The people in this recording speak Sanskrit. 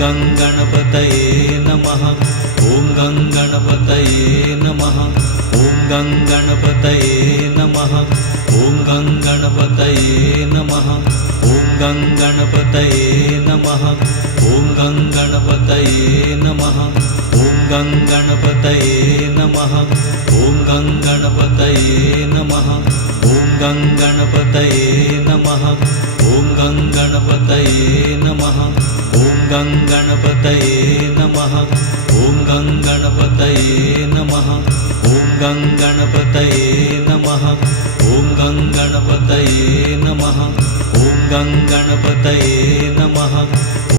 गं गणपतये नमः। ॐ गं गणपतये नमः। ॐ गं गणपतये नमः। ॐ गं गणपतये नमः। ॐ गं गणपतये नमः। ॐ गं गणपतये नमः। ॐ गं गणपतये नमः। ॐ गं गणपतये नमः। ॐ गं गणपतये नमः। ॐ गं गणपतये नमः। ॐ गं गणपतये नमः। ॐ गं गणपतये नमः। ॐ गं गणपतये नमः। ॐ गं गणपतये नमः। ॐ गं गणपतये